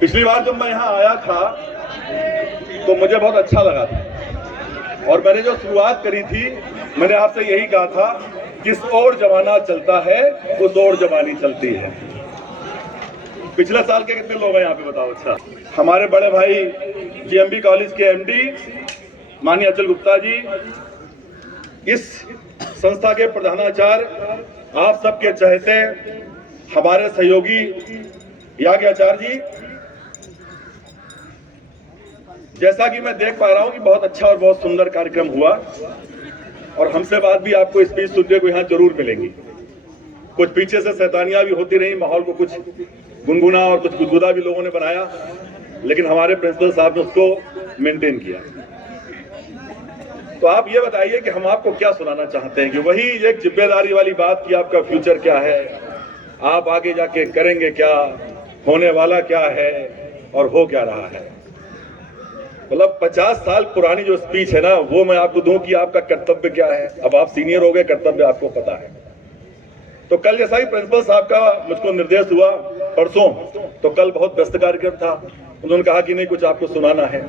पिछली बार जब मैं यहाँ आया था तो मुझे बहुत अच्छा लगा था, और मैंने जो शुरुआत करी थी मैंने आपसे यही कहा था, जिस ओर जमाना चलता है उस ओर जवानी चलती है। पिछले साल के कितने लोग हैं यहाँ पे बताओ? अच्छा, हमारे बड़े भाई जीएमबी कॉलेज के एमडी माननीय अचल गुप्ता जी, इस संस्था के प्रधानाचार्य, आप सबके चहेते हमारे सहयोगी याज्ञ आचार्य जी, जैसा कि मैं देख पा रहा हूं कि बहुत अच्छा और बहुत सुंदर कार्यक्रम हुआ, और हमसे बात भी आपको स्पीच सुनने को यहाँ जरूर मिलेंगी। कुछ पीछे से शैतानियां भी होती रही, माहौल को कुछ गुनगुना और कुछ गुदगुदा भी लोगों ने बनाया, लेकिन हमारे प्रिंसिपल साहब ने उसको मेंटेन किया। तो आप ये बताइए कि हम आपको क्या सुनाना चाहते हैं, कि वही एक जिम्मेदारी वाली बात कि आपका फ्यूचर क्या है, आप आगे जाके करेंगे क्या, होने वाला क्या है और हो क्या रहा है। मतलब 50 साल पुरानी जो स्पीच है ना, वो मैं आपको दूं कि आपका कर्तव्य क्या है। अब आप सीनियर हो गए, कर्तव्य आपको पता है। तो कल जैसा ही प्रिंसिपल साहब का मुझको निर्देश हुआ परसों, तो कल बहुत व्यस्त कार्यक्रम था, उन्होंने कहा कि नहीं कुछ आपको सुनाना है।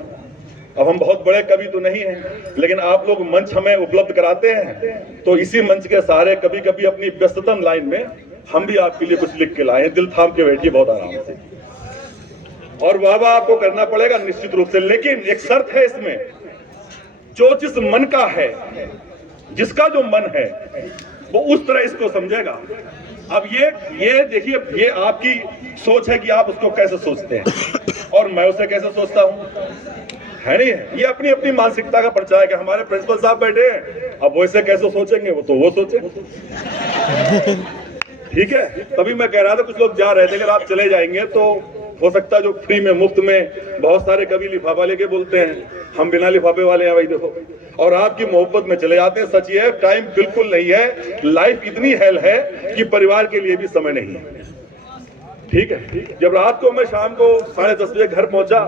अब हम बहुत बड़े कवि तो नहीं हैं, लेकिन आप लोग मंच हमें उपलब्ध कराते हैं, तो इसी मंच के सहारे कभी कभी अपनी व्यस्ततम लाइन में हम भी आपके लिए कुछ लिख के लाए हैं। दिल थाम के बैठिए बहुत आराम से, और वाह आपको करना पड़ेगा निश्चित रूप से, लेकिन एक शर्त है इसमें, जो जिस मन का है, जिसका जो मन है वो उस तरह इसको समझेगा। अब ये देखिए, ये आपकी सोच है कि आप उसको कैसे सोचते हैं और मैं उसे कैसे सोचता हूं, है नहीं है? ये अपनी अपनी मानसिकता का परिचय है कि हमारे प्रिंसिपल साहब बैठे हैं, अब वो इसे कैसे सोचेंगे वो तो वो सोचे। ठीक है, तभी मैं कह रहा था कुछ लोग जा रहे थे, अगर आप चले जाएंगे तो हो सकता है जो फ्री में मुफ्त में बहुत सारे कवि लिफाफा लेके बोलते हैं, हम बिना लिफाफे वाले हैं भाई देखो, और आपकी मोहब्बत में चले जाते हैं। सच ये है, टाइम बिल्कुल नहीं है, लाइफ इतनी हेल है कि परिवार के लिए भी समय नहीं है। ठीक है, जब रात को मैं शाम को 10:30 बजे घर पहुंचा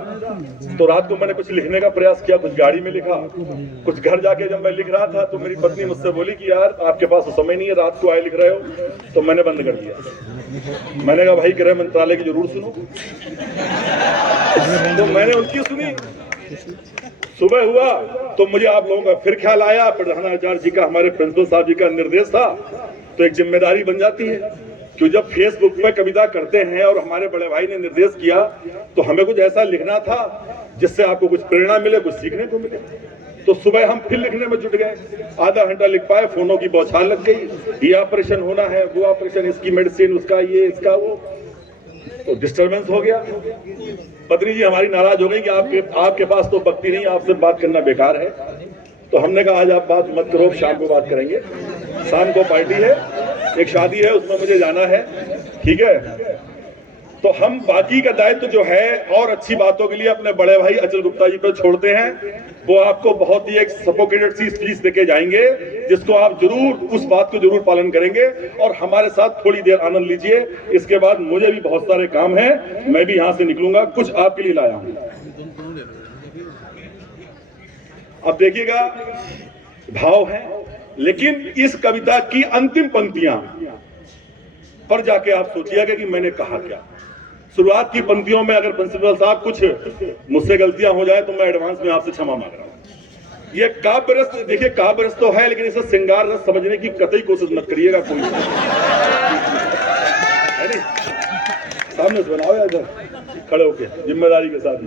तो रात को मैंने कुछ लिखने का प्रयास किया, कुछ गाड़ी में लिखा, कुछ घर जाके जब मैं लिख रहा था तो मेरी पत्नी मुझसे बोली कि यार आपके पास तो समय नहीं है, रात को आए लिख रहे हो, तो मैंने बंद कर दिया। मैंने कहा भाई गृह मंत्रालय की जरूर सुनो, तो मैंने उनकी सुनी। सुबह हुआ तो मुझे आप लोगों का फिर ख्याल आया, प्रधानाचार्य जी का, हमारे प्रिंसिपल साहब जी का निर्देश था, तो एक जिम्मेदारी बन जाती है कि जब फेसबुक पे कविता करते हैं और हमारे बड़े भाई ने निर्देश किया तो हमें कुछ ऐसा लिखना था जिससे आपको कुछ प्रेरणा मिले, कुछ सीखने को मिले। तो सुबह हम फिर लिखने में जुट गए, आधा घंटा लिख पाए, फोनों की बौछार लग गई, ये ऑपरेशन होना है, वो ऑपरेशन, इसकी मेडिसिन, उसका ये, इसका वो, तो डिस्टर्बेंस हो गया। पत्नी जी हमारी नाराज हो गई कि आपके पास तो बकती नहीं, आपसे बात करना बेकार है। तो हमने कहा आज आप बात मत करो, शाम को बात करेंगे, शाम को पार्टी है, एक शादी है, उसमें मुझे जाना है। ठीक है, तो हम बाकी का दायित्व जो है और अच्छी बातों के लिए अपने बड़े भाई अचल गुप्ता जी पर छोड़ते हैं। वो आपको बहुत ही एक सफोकेटेड सी स्पीच देके जाएंगे, जिसको आप जरूर उस बात को जरूर पालन करेंगे और हमारे साथ थोड़ी देर आनंद लीजिए। इसके बाद मुझे भी बहुत सारे काम हैं, मैं भी यहाँ से निकलूंगा, कुछ आपके लिए लाया हूँ। अब देखिएगा, भाव है, लेकिन इस कविता की अंतिम पंक्तियां पर जाके आप सोचिएगा कि मैंने कहा क्या। शुरुआत की पंक्तियों में अगर प्रिंसिपल साहब कुछ मुझसे गलतियां हो जाए तो मैं एडवांस में आपसे क्षमा मांग रहा हूं। ये काव्य रस, देखिए काव्य रस तो है, लेकिन इसे श्रृंगार रस समझने की कतई कोशिश मत करिएगा कोई, है नहीं? सामने से बनाओ या इधर खड़े होके जिम्मेदारी के साथ।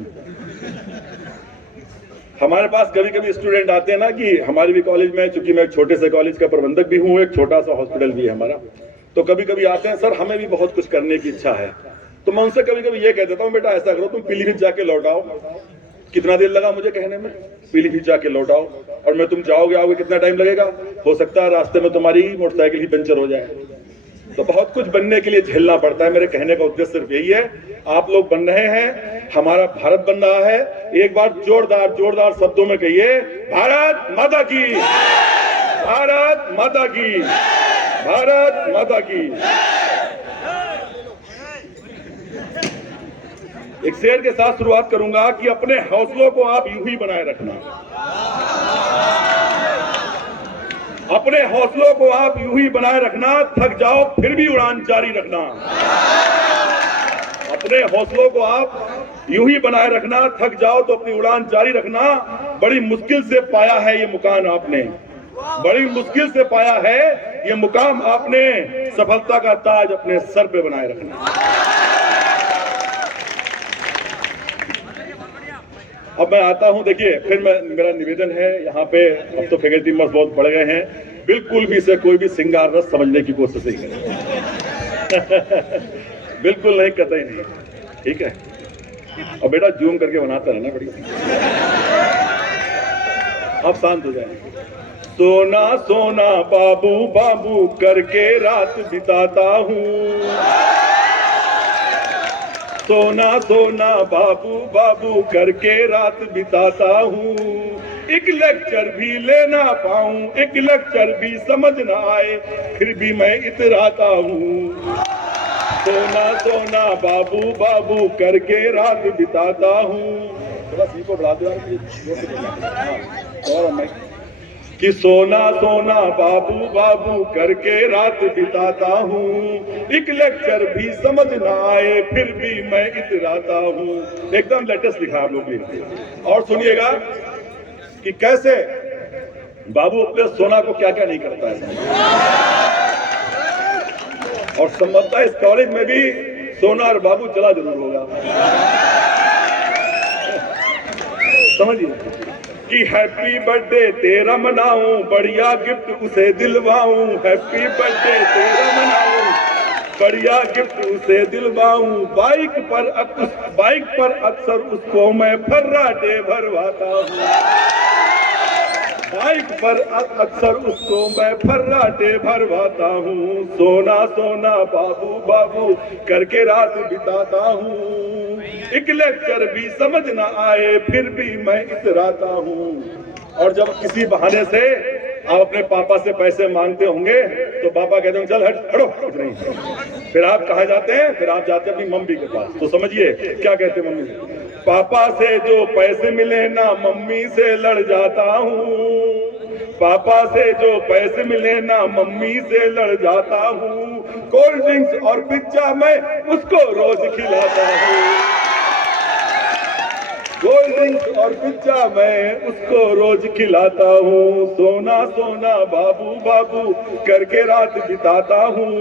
हमारे पास कभी कभी स्टूडेंट आते हैं ना, कि हमारे भी कॉलेज में, चूंकि मैं एक छोटे से कॉलेज का प्रबंधक भी हूँ, एक छोटा सा हॉस्पिटल भी है हमारा, तो कभी कभी आते हैं, सर हमें भी बहुत कुछ करने की इच्छा है। तो मैं उनसे कभी कभी ये कह देता हूँ, बेटा ऐसा करो तुम पीलीभीत जाके लौट आओ। कितना देर लगा मुझे कहने में, पीलीभीत जाके लौट आओ, और मैं तुम जाओगे आओगे कितना टाइम लगेगा, हो सकता है रास्ते में तुम्हारी मोटरसाइकिल ही पंचर हो जाए। तो बहुत कुछ बनने के लिए झेलना पड़ता है। मेरे कहने का उद्देश्य सिर्फ यही है, आप लोग बन रहे हैं, हमारा भारत बन रहा है। एक बार जोरदार जोरदार शब्दों में कहिए, भारत माता की, भारत माता की, भारत माता की। एक शेर के साथ शुरुआत करूंगा कि अपने हौसलों को आप यूं ही बनाए रखना, अपने हौसलों को आप यूं ही बनाए रखना, थक जाओ फिर भी उड़ान जारी रखना। अपने हौसलों को आप यूं ही बनाए रखना, थक जाओ तो अपनी उड़ान जारी रखना। बड़ी मुश्किल से पाया है ये मुकाम आपने, बड़ी मुश्किल से पाया है ये मुकाम आपने। सफलता का ताज अपने सर पे बनाए रखना। अब मैं आता हूं, देखिए फिर मेरा निवेदन है यहाँ पे, अब तो फैकल्टी मेंबर्स बहुत बढ़ गए हैं, बिल्कुल भी इसे कोई भी सिंगार रस समझने की कोशिश नहीं करें। बिल्कुल नहीं, कतई नहीं, ठीक है। और बेटा जूम करके बनाता रहना बढ़िया। आप शांत हो जाए। सोना सोना बाबू बाबू करके रात बिताता हूँ, सोना सोना बाबू बाबू करके रात बिताता हूँ। एक लेक्चर भी ले ना पाऊं, एक लेक्चर भी समझ ना आए, फिर भी मैं इतराता हूँ। सोना सोना बाबू बाबू करके रात बिताता हूँ। थोड़ा सीखो, बढ़ा दो कि सोना सोना बाबू बाबू करके रात बिताता हूँ। एक लेक्चर भी समझ ना आए, फिर भी मैं इतराता हूँ। एकदम लेटेस्ट लिखा आप लोग भी। और सुनिएगा कि कैसे बाबू अपने सोना को क्या क्या नहीं करता है। और संभवतः इस कॉलेज में भी सोना और बाबू चला जरूर होगा, समझिए। कि हैप्पी बर्थडे तेरा मनाऊं, बढ़िया गिफ्ट उसे दिलवाऊं। हैप्पी बर्थडे तेरा मनाऊं, बढ़िया गिफ्ट उसे दिलवाऊं। बाइक पर अक्सर उसको मैं फर्राटे भरवाता हूँ, बाइक पर अक्सर उसको मैं फर्राटे भरवाता हूँ। सोना सोना बाबू बाबू करके रात बिताता हूँ। एक लेक्चर भी समझ ना आए, फिर भी मैं इतराता हूँ। और जब किसी बहाने से आप अपने पापा से पैसे मांगते होंगे तो पापा कहते होंगे चल हट, हटो, कुछ नहीं। फिर आप कहाँ जाते हैं? फिर आप जाते हैं अपनी मम्मी के पास। तो समझिए क्या कहते हैं मम्मी, पापा से जो पैसे मिले ना मम्मी से लड़ जाता हूँ। पापा से जो पैसे मिले ना मम्मी से लड़ जाता हूँ। कोल्ड ड्रिंक्स और पिज्जा मैं उसको रोज खिलाता हूँ। कोल्ड ड्रिंक्स और पिज्जा मैं उसको रोज खिलाता हूँ। सोना सोना बाबू बाबू करके रात बिताता हूँ।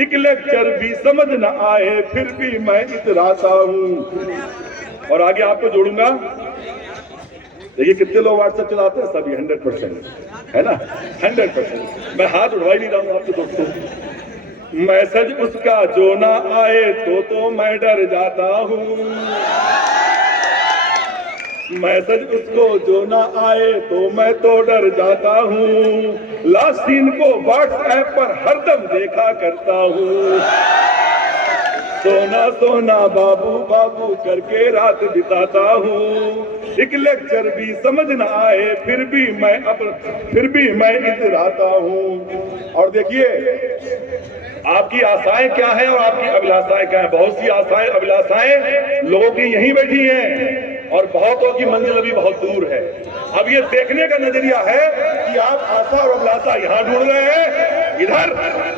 एक लेक्चर भी समझ न आए, फिर भी मैं इतराता हूँ। और आगे आपको जोड़ूंगा। देखिए कितने लोग व्हाट्सएप चलाते हैं? सभी 100%, है ना, 100%। मैं हाथ उठवा ही नहीं रहा हूँ आपके दोस्तों। मैसेज उसका जो ना आए तो मैं डर जाता हूँ। मैसेज उसको जो ना आए तो मैं तो डर जाता हूँ। लास्ट सीन को व्हाट्सएप पर हरदम देखा करता हूँ। सोना सोना बाबू बाबू करके रात बिताता हूँ। एक लेक्चर भी समझ न आए, फिर भी मैं इतराता हूँ। और देखिए आपकी आशाएं क्या है और आपकी अभिलाषाएं क्या है। बहुत सी आशाएं अभिलाषाएं लोगों की यहीं बैठी हैं और बहुतों की मंजिल अभी बहुत दूर है। अब ये देखने का नजरिया है कि आप आशा और अभिलाषा यहाँ ढूंढ रहे हैं, इधर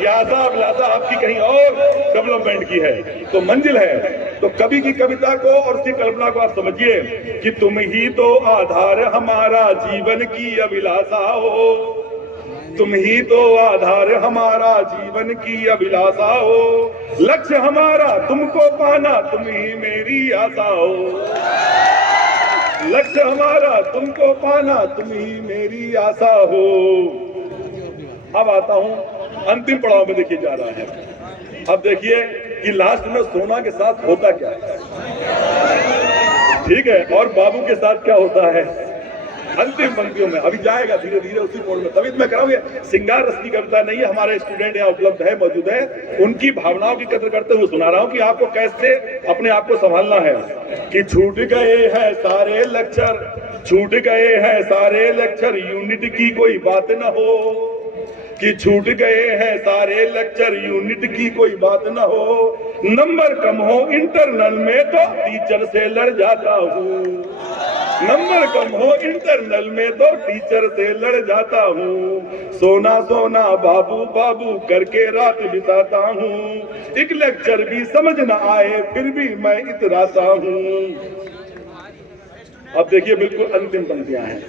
ये आशा अभिलाषा आपकी कहीं और डेवलपमेंट की है। तो मंजिल है। तो कवि की कविता को और उसकी कल्पना को आप समझिए कि तुम ही तो आधार हमारा जीवन की अभिलाषा हो। तुम ही तो आधार हमारा जीवन की अभिलाषा हो। लक्ष्य हमारा तुमको पाना, तुम ही मेरी आशा हो। लक्ष्य हमारा तुमको पाना, तुम ही मेरी आशा हो। अब आता हूं अंतिम पड़ाव में, देखिए जा रहा है। अब देखिए कि लास्ट में सोना के साथ होता क्या है, ठीक है, और बाबू के साथ क्या होता है अंतिम पंक्तियों में। अभी जाएगा धीरे धीरे उसी मोड़ में। तभी मैं कराऊंगा। सिंगार रस की कविता नहीं है, हमारे स्टूडेंट यहाँ उपलब्ध है, मौजूद है। उनकी भावनाओं की कदर करते हुए सुना रहा हूँ कि आपको कैसे अपने आप को संभालना है। कि छूट गए हैं सारे लेक्चर, छूट गए हैं सारे लेक्चर, यूनिट की कोई बात न हो। कि छूट गए हैं सारे लेक्चर, यूनिट की कोई बात न हो। नंबर कम हो इंटरनल में तो टीचर से लड़ जाता हूँ। नंबर कम हो इंटरनल में तो टीचर से लड़ जाता हूँ, सोना सोना बाबू बाबू करके रात बिताता हूँ, एक लेक्चर भी समझ न आए फिर भी मैं इतराता हूँ। अब देखिए बिल्कुल अंतिम पंक्तियां हैं,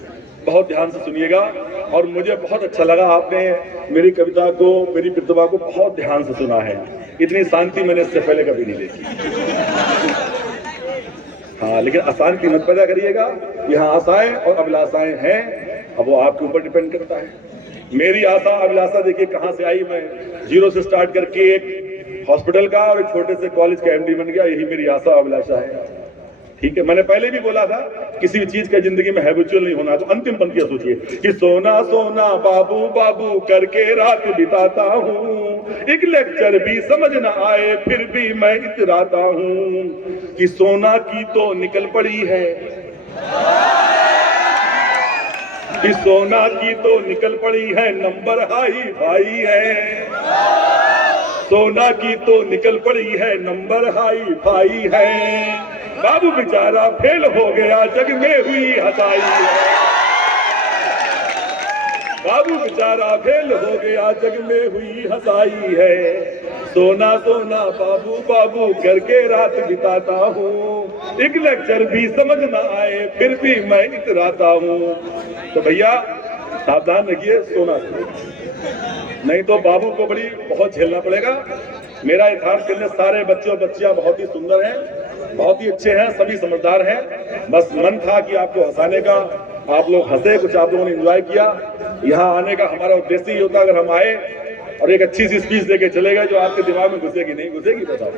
बहुत ध्यान से सुनिएगा। और मुझे बहुत अच्छा लगा, आपने मेरी कविता को, मेरी प्रतिभा को बहुत ध्यान से सुना है। इतनी शांति मैंने इससे पहले कभी नहीं देखी। हाँ, लेकिन अशांति मत पैदा करिएगा। यहाँ आशाएं और अभिलाषाएं हैं, अब वो आपके ऊपर डिपेंड करता है। मेरी आशा अभिलाषा देखिए कहाँ से आई। मैं 0 से स्टार्ट करके एक हॉस्पिटल का और एक छोटे से कॉलेज का MD बन गया। यही मेरी आशा अभिलाषा है। ठीक है, मैंने पहले भी बोला था किसी भी चीज का जिंदगी में हैबिचुअल नहीं होना। तो अंतिम पंक्तियां सोचिए कि सोना सोना बाबू बाबू करके रात बिताता हूँ, एक लेक्चर भी समझ न आए फिर भी मैं इतराता हूँ, कि सोना की तो निकल पड़ी है, कि सोना की तो निकल पड़ी है, नंबर हाई भाई है, सोना की तो निकल पड़ी है, नंबर हाई भाई है, बाबू बेचारा फेल हो गया जग में हुई हंसाई है, बाबू बेचारा फेल हो गया जग में हुई हंसाई है, सोना सोना बाबू बाबू करके रात बिताता हूँ, एक लेक्चर भी समझ न आए फिर भी मैं इतराता हूँ। तो भैया सावधान रखिए सोना से, नहीं तो बाबू को बहुत झेलना पड़ेगा। मेरा यथार्थ करने सारे बच्चे और बच्चियां बहुत ही सुंदर हैं, बहुत ही अच्छे हैं, सभी समझदार हैं। बस मन था कि आपको हंसाने का, आप लोग हंसे, कुछ आप लोगों ने एंजॉय किया। यहाँ आने का हमारा उद्देश्य ही होता, अगर हम आए और एक अच्छी सी स्पीच देके चले गए जो आपके दिमाग में घुसेगी नहीं घुसेगी, बताओ।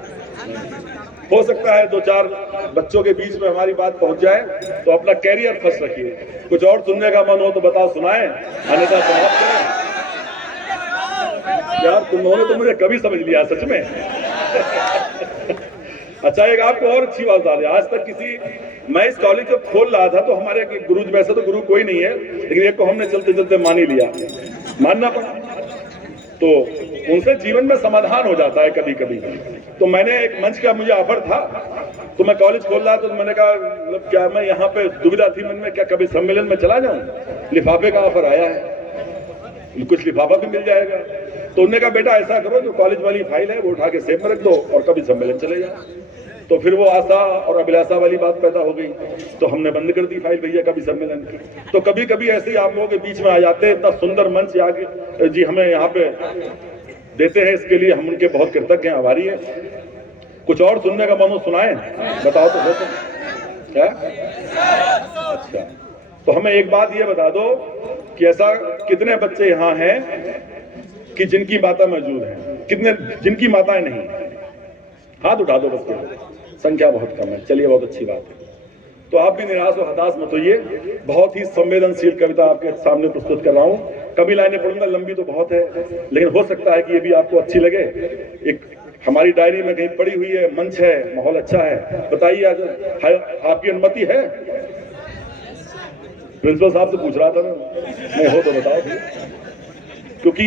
हो सकता है 2-4 बच्चों के बीच में हमारी बात पहुंच जाए, तो अपना कैरियर फर्स्ट रखिए। कुछ और सुनने का मन हो तो बताओ, सुनाएं, अन्यथा समाप्त करें। यार तुम लोगों ने तो मुझे कभी समझ लिया सच में। अच्छा, एक आपको और अच्छी बात बता दें, आज तक मैं इस कॉलेज को खोल रहा था तो हमारे गुरु, वैसे तो गुरु कोई नहीं है, लेकिन एक को हमने चलते चलते मान ही लिया, मानना पड़ा। तो उनसे जीवन में समाधान हो जाता है कभी कभी। तो मैंने एक मंच का मुझे ऑफर था, तो मैं कॉलेज खोल रहा तो मैंने कहा मतलब क्या, मैं यहाँ पे दुविधा थी मन में, क्या कभी सम्मेलन में चला जाऊं। लिफाफे का ऑफर आया है, कुछ लिफाफा भी मिल जाएगा। तो उन्होंने कहा बेटा ऐसा करो, जो कॉलेज वाली फाइल है वो उठा के सेब में रख दो और कभी सम्मेलन चले जाओ। तो फिर वो आशा और अभिलाषा वाली बात पैदा हो गई, तो हमने बंद कर दी फाइल भैया कभी सम्मेलन की। तो कभी कभी ऐसे ही आप लोगों के बीच में आ जाते हैं, इतना सुंदर मंच आगे जी हमें यहाँ पे देते हैं, इसके लिए हम उनके बहुत कृतज्ञ हैं, आभारी है। कुछ और सुनने का मन हो सुनाएं, बताओ तो होता क्या। अच्छा, तो हमें एक बात ये बता दो कि ऐसा कितने बच्चे यहाँ हैं कि जिनकी माता मौजूद है, कितने जिनकी माताएं नहीं। हाथ उठा दो बच्चे, संख्या बहुत कम है। चलिए, बहुत अच्छी बात है। तो आप भी निराश और हताश मत होइए, बहुत ही संवेदनशील कविता आपके सामने प्रस्तुत कर रहा हूँ। कभी लाइनें पढ़ूंगा, लंबी तो बहुत है, लेकिन हो सकता है कि ये भी आपको अच्छी लगे। एक हमारी डायरी में कहीं पड़ी हुई है, मंच है, माहौल अच्छा है। बताइए आपकी अनुमति है? प्रिंसिपल साहब से पूछ रहा था मैं, हो तो बताओ, क्योंकि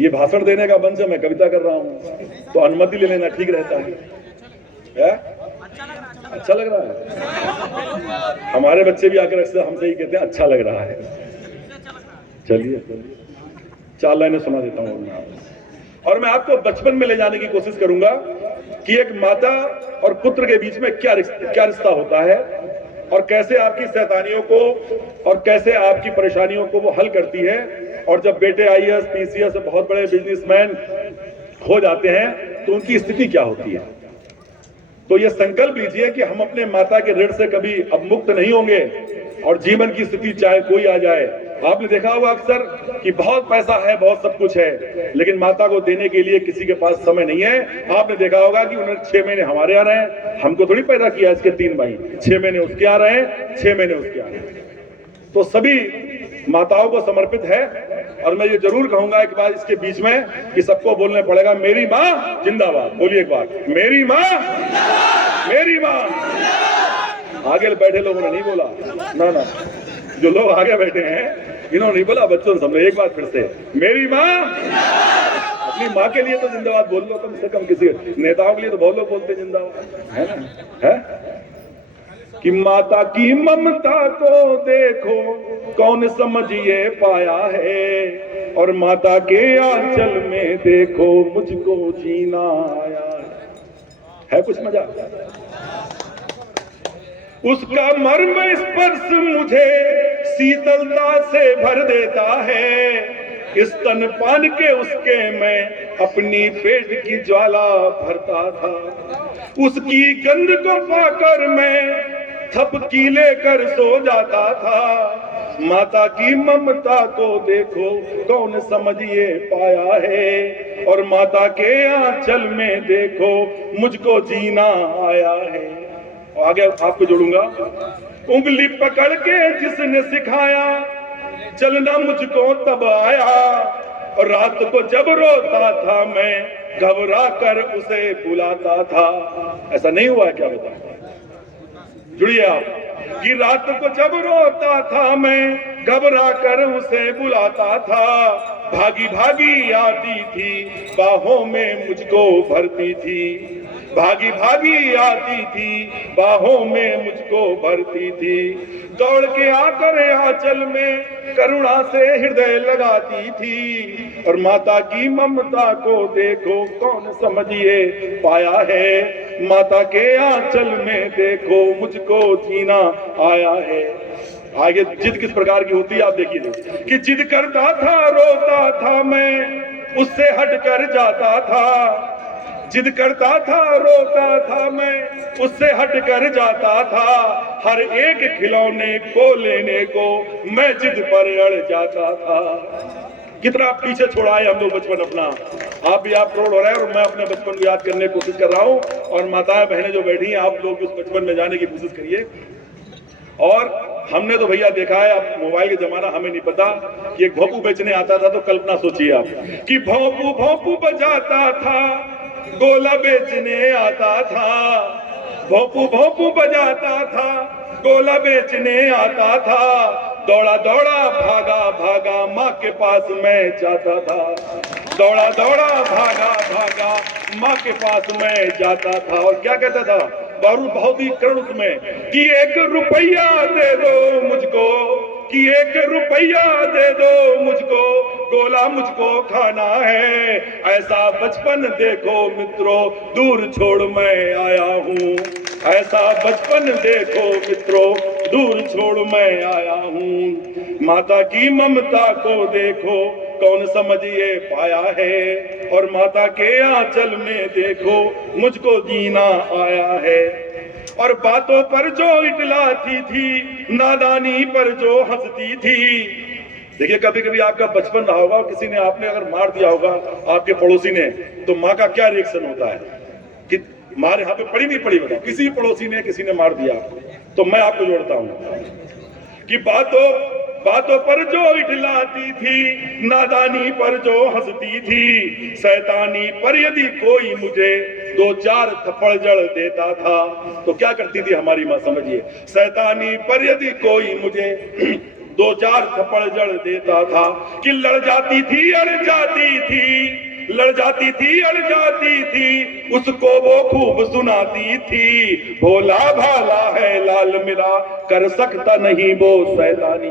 ये भाषण देने का मंच है, मैं कविता कर रहा हूँ, तो अनुमति ले लेना ठीक रहता है। अच्छा लग रहा है। हमारे बच्चे भी आकर अक्सर हमसे ही कहते हैं अच्छा लग रहा है। चलिए 4 लाइनें सुना देता हूँ और मैं आपको बचपन में ले जाने की कोशिश करूंगा कि एक माता और पुत्र के बीच में क्या रिश्ता होता है और कैसे आपकी शैतानियों को और कैसे आपकी परेशानियों को वो हल करती है। और जब बेटे IAS PCS बहुत बड़े बिजनेसमैन हो जाते हैं तो उनकी स्थिति क्या होती है। तो ये संकल्प लीजिए कि हम अपने माता के ऋण से कभी अब मुक्त नहीं होंगे और जीवन की स्थिति चाहे कोई आ जाए। आपने देखा होगा अक्सर कि बहुत पैसा है, बहुत सब कुछ है, लेकिन माता को देने के लिए किसी के पास समय नहीं है। आपने देखा होगा कि उन्होंने 6 महीने हमारे यहाँ रहे, हमको थोड़ी पैदा किया इसके 3 भाई, 6 महीने उसके यहाँ रहे, 6 महीने उसके यहाँ रहे। तो सभी माताओं को समर्पित है। और मैं ये जरूर कहूंगा एक बार इसके बीच में कि सबको बोलने पड़ेगा, मेरी माँ जिंदाबाद। बोलिए एक बार, मेरी माँ, मेरी माँ। आगे बैठे लोगों ने नहीं बोला, ना, जो लोग आगे बैठे हैं इन्होंने नहीं बोला, बच्चों ने समझे। एक बार फिर से, मेरी माँ। अपनी माँ के लिए तो जिंदाबाद बोल लो, कम से कम किसी नेताओं के लिए तो बहुत लोग बोलते हैं जिंदाबाद, है ना, है कि माता की ममता को देखो कौन समझ ये पाया है, और माता के आंचल में देखो मुझको जीना आया है कुछ मजा। उसका मर्म स्पर्श मुझे शीतलता से भर देता है, इस स्तनपान के उसके मैं अपनी पेट की ज्वाला भरता था। उसकी गंध को पाकर मैं थपकी लेकर सो जाता था। माता की ममता को देखो कौन समझ ये पाया है, और माता के आंचल में देखो मुझको जीना आया है। आगे आपको जोड़ूंगा। उंगली पकड़ के जिसने सिखाया चलना मुझको तब आया, और रात को जब रोता था मैं घबरा कर उसे बुलाता था। ऐसा नहीं हुआ क्या बताओ, जुड़िए आप। कि रात को जब रोता था मैं घबरा कर उसे बुलाता था, भागी भागी आती थी बाहों में मुझको भरती थी, भागी भागी आती थी बाहों में मुझको भरती थी। दौड़ के आकर आंचल में करुणा से हृदय लगाती थी, और माता की ममता को देखो कौन समझिए पाया है, माता के आंचल में देखो मुझको जीना आया है। आगे जिद किस प्रकार की होती है आप देखिए। कि जिद करता था रोता था मैं उससे हटकर जाता था, जिद करता था रोता था मैं उससे हटकर जाता था, हर एक खिलौने को लेने को मैं जिद पर अड़ जाता था। कितना पीछे छोड़ा है हम लोग बचपन अपना। आप भी आप प्रौढ़ हो रहे हैं और मैं अपने बचपन को याद करने की कोशिश कर रहा हूँ, और माताएं बहनें जो बैठी हैं आप लोग उस बचपन में जाने की कोशिश करिए। और हमने तो भैया देखा है, अब मोबाइल के जमाना हमें नहीं पता कि एक भोंपू बेचने आता था तो कल्पना सोचिए आप कि भोंपू भोंपू बजाता था, गोला बेचने आता था, भोंपू भोंपू बजाता था, गोला बेचने आता था, दौड़ा दौड़ा भागा भागा माँ के पास मैं जाता था, दौड़ा दौड़ा भागा भागा माँ के पास मैं जाता था। और क्या कहता था बहुत ही करुण उसमें कि 1 रुपया दे दो मुझको, कि 1 रुपया दे दो मुझको, गोला मुझको खाना है। ऐसा बचपन देखो मित्रों दूर छोड़ मैं आया हूँ, ऐसा बचपन देखो मित्रों दूर छोड़ मैं आया हूँ। माता की ममता को देखो कौन समझ ये पाया है, और माता के आंचल में देखो मुझको जीना आया है। और बातों पर जो इटलाती थी, नादानी पर जो हंसती थी। देखिए कभी कभी आपका बचपन रहा होगा, किसी ने आपने अगर मार दिया होगा आपके पड़ोसी ने, तो माँ का क्या रिएक्शन होता है कि मार यहाँ पे पड़ी नहीं पड़ी, बताओ किसी पड़ोसी ने किसी ने मार दिया आपको। तो मैं आपको जोड़ता हूँ कि बातों पर जो इठलाती थी, नादानी पर जो हंसती थी, शैतानी पर यदि कोई मुझे 2-4 थप्पड़ जड़ देता था तो क्या करती थी हमारी माँ समझिए। शैतानी पर यदि कोई मुझे 2-4 थप्पड़ जड़ देता था कि लड़ जाती थी अड़ जाती थी, लड़ जाती थी अड़ जाती थी, उसको वो खूब सुनाती थी, भोला भाला है लाल मेरा कर सकता नहीं वो शैतानी,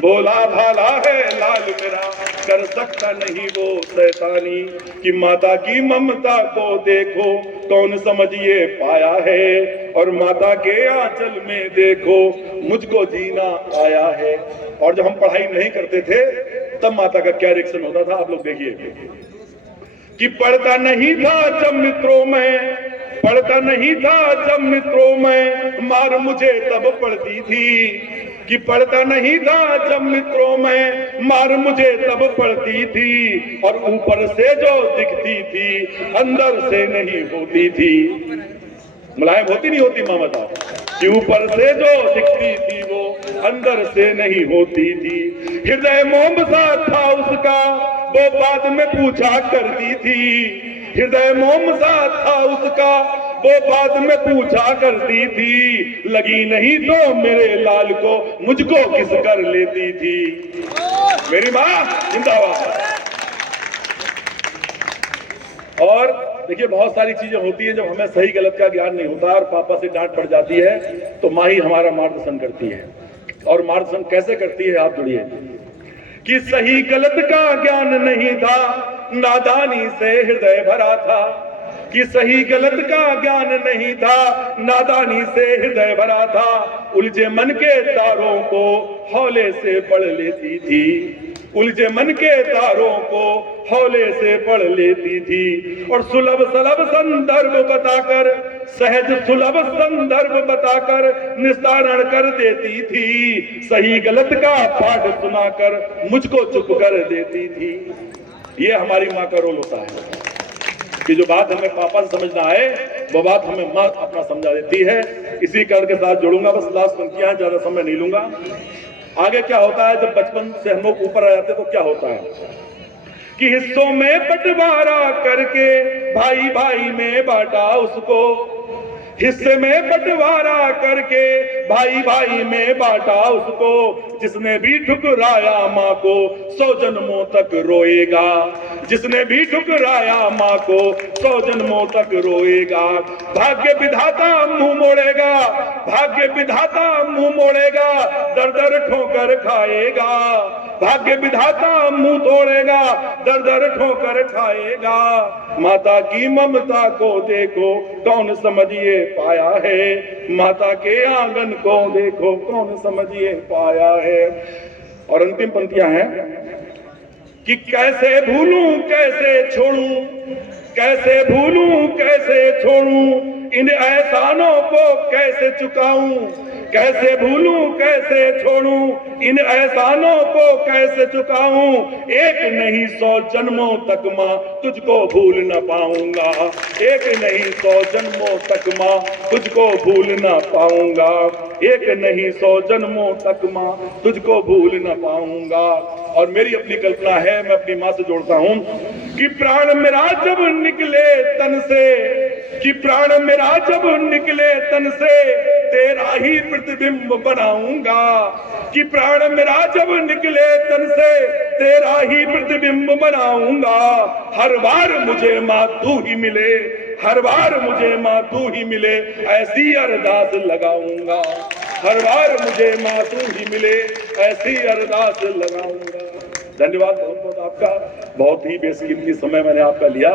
भोला भाला है लाल मेरा कर सकता नहीं वो शैतानी। कि माता की ममता को देखो कौन समझिए पाया है, और माता के आंचल में देखो मुझको जीना आया है। और जब हम पढ़ाई नहीं करते थे तब माता का क्या रिएक्शन होता था आप लोग देखिए कि पढ़ता नहीं था जब मित्रों में, पढ़ता नहीं था जब मित्रों में मार मुझे तब पड़ती थी, कि पढ़ता नहीं था जब मित्रों में मार मुझे तब पड़ती थी, और ऊपर से जो दिखती थी अंदर से नहीं होती थी। मुलायम होती नहीं होती माँ बताओ कि ऊपर से जो दिखती थी वो अंदर से नहीं होती थी। हृदय मोम सा था उसका वो बाद में पूछा करती थी, हृदय मोम सा था उसका वो बाद में पूछा करती थी, लगी नहीं तो मेरे लाल को मुझको किस कर लेती थी। मेरी माँ जिंदाबाद। और देखिए बहुत सारी चीजें होती हैं जब हमें सही गलत का ज्ञान नहीं होता और पापा से डांट पड़ जाती है तो माँ ही हमारा मार्गदर्शन करती है। और मार्गदर्शन कैसे करती है, आप जुड़िए। कि सही गलत का ज्ञान नहीं था, नादानी से हृदय भरा था। कि सही गलत का ज्ञान नहीं था, नादानी से हृदय भरा था। उलझे मन के तारों को हौले से पढ़ लेती थी। उलझे मन के तारों को हौले से पढ़ लेती थी। और सुलभ सलभ संदर्भ बताकर, सहज सुलभ संदर्भ बताकर निस्तारण कर देती थी। सही गलत का पाठ सुनाकर मुझको चुप कर देती थी। ये हमारी माँ का रोल होता है कि जो बात हमें पापा से समझना आए वो बात हमें माँ अपना समझा देती है। इसी कारण के साथ जोड़ूंगा, बस लास्ट पंक्तियां, ज्यादा समय नहीं लूंगा। आगे क्या होता है जब बचपन से हम लोग ऊपर आ जाते तो क्या होता है कि हिस्सों में बंटवारा करके भाई भाई में बांटा उसको। हिस्से में बंटवारा करके भाई भाई में बांटा उसको। जिसने भी ठुकराया माँ को 100 जन्मों तक रोएगा। जिसने भी ठुकराया माँ को 100 जन्मों तक रोएगा। भाग्य विधाता मुंह मोड़ेगा, भाग्य विधाता मुंह मोड़ेगा, दर दर ठोकर खाएगा। भाग्य विधाता मुंह तोड़ेगा, दर दर ठोकर खाएगा। माता की ममता को देखो कौन समझिए पाया है। माता के आंगन को देखो कौन समझिए पाया है। और अंतिम पंक्तियां हैं कि कैसे भूलूं कैसे छोड़ूं, कैसे भूलूं कैसे छोड़ूं, इन एहसानों को कैसे चुकाऊं। कैसे भूलूं कैसे छोड़ूं, इन एहसानों को कैसे चुकाऊं। एक नहीं 100 जन्मों तक माँ तुझको भूल न पाऊंगा। एक नहीं 100 जन्मों तक माँ तुझको भूल न पाऊंगा। एक नहीं 100 जन्मों तक माँ तुझको भूल न पाऊंगा। और मेरी अपनी कल्पना है, मैं अपनी माँ से जोड़ता हूं कि प्राण मेरा जब निकले तन से, कि प्राण मेरा जब निकले तन से, तेरा ही प्रतिबिंब बनाऊंगा। कि प्राण मेरा जब निकले तन से, तेरा ही प्रतिबिंब बनाऊंगा। हर बार मुझे माँ तू ही मिले, हर बार मुझे माँ तू ही मिले, ऐसी अरदास लगाऊंगा। हर बार मुझे माँ तू ही मिले, ऐसी अरदास लगाऊंगा। धन्यवाद बहुत बहुत आपका, बहुत ही बेशकीमती समय मैंने आपका लिया।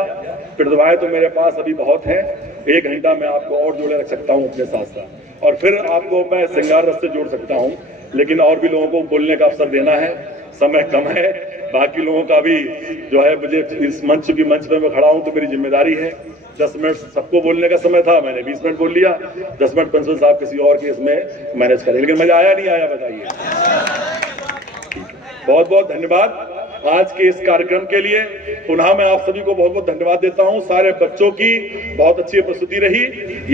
प्रतिभाएं तो मेरे पास अभी बहुत हैं, 1 घंटा मैं आपको और जोड़े रख सकता हूं अपने साथ साथ, और फिर आपको मैं श्रृंगार रस से जोड़ सकता हूं, लेकिन और भी लोगों को बोलने का अवसर देना है, समय कम है। बाकी लोगों का भी जो है, मुझे इस मंच पे मैं खड़ा हूं तो मेरी जिम्मेदारी है। 10 मिनट सबको बोलने का समय था, मैंने 20 मिनट बोल लिया। 10 मिनट प्रिंसिपल साहब किसी और के इसमें मैनेज करें, लेकिन मजा आया नहीं आया बताइए। बहुत बहुत धन्यवाद आज के इस कार्यक्रम के लिए। पुनः मैं आप सभी को बहुत बहुत धन्यवाद देता हूं। सारे बच्चों की बहुत अच्छी प्रस्तुति रही।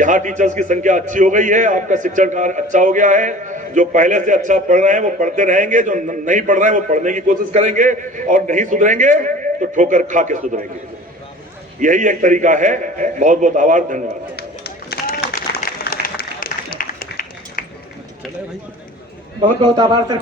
यहाँ टीचर्स की संख्या अच्छी हो गई है, आपका शिक्षण कार्य अच्छा हो गया है। जो पहले से अच्छा पढ़ रहे हैं वो पढ़ते रहेंगे, जो नहीं पढ़ रहे हैं वो पढ़ने की कोशिश करेंगे, और नहीं सुधरेंगे तो ठोकर खा के सुधरेंगे। यही एक तरीका है। बहुत बहुत आभार, धन्यवाद। बहुत बहुत आभार सर।